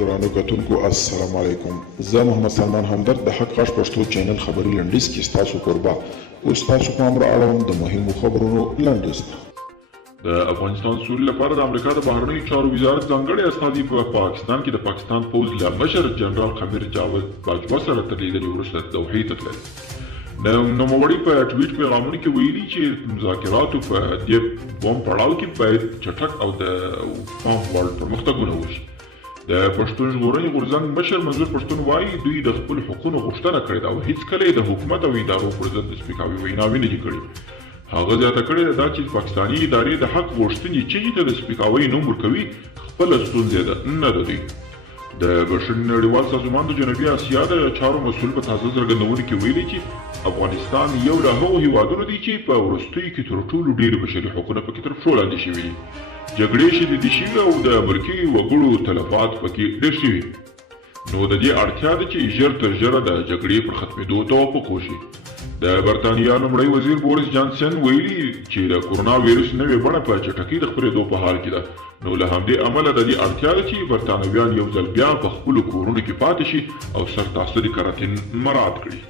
درانو کتونکو السلام علیکم. زه محمد سلمان همدرد د حق غږ پښتو چینل خبري لنډیز کې ستاسو کوربه اوس تاسو پام را اړوم د مهمو خبرونو لنډیز ته. د افغانستان سولې لپاره د امریکا د بهرنیو چارو وزارت ځانګړی استازي په پاکستان کې د پاکستان پوځ له مشر جنرال خمیر جاوید باجوا سره تر لیدنې وروسته دوحې ته تلل. نوموړي په ټویټ پیغامونو کې ویلي چې مذاکراتو په دې دویم پړاو کې باید چټک او د پام وړ پرمختګونه وشي. د پښتون ژغورنې غورځنګ مشر منظور پښتون وایي دوی د خپلو حقونو غوښتنه کړې ده او هیڅکله یې د حکومت او ادارو پر ضد د سپکاوي ویناوې نه دي کړې. هغه زیاته کړې ده چې پاکستاني ادارې د حق غوښتنې چغې ته د سپکاوي نوم ورکوي خپله ستونزه ده نه د دوی. د بشري نړیوال سازمان د جنوبي اسیا د چارو مسؤل په تازه څرګندونو کې ویلي چې افغانستان یو له هغو هیوادونو دی چې په وروستیو کې تر ټولو ډېر بشري حقونه پکې تر پښو لاندې شوي دي. جګړې شدیدې شوي او د امریکي وګړو تلفات پکې ډېر شوي. نو د دې اړتیا ده چې ژر تر ژره د جګړې پر ختمېدو توافق وشي. د برتانیا لومړی وزیر بوریس جانسن ویلي چې د کورونا ویروس نوې بڼه په چټکۍ د خپرېدو په حال کې ده. نو له همدې امله د دې اړتیا ده چې برتانویان یو ځل بیا په خپلو کورونو کې پاتې شي او سرتاسري کراتین مراعات کړي.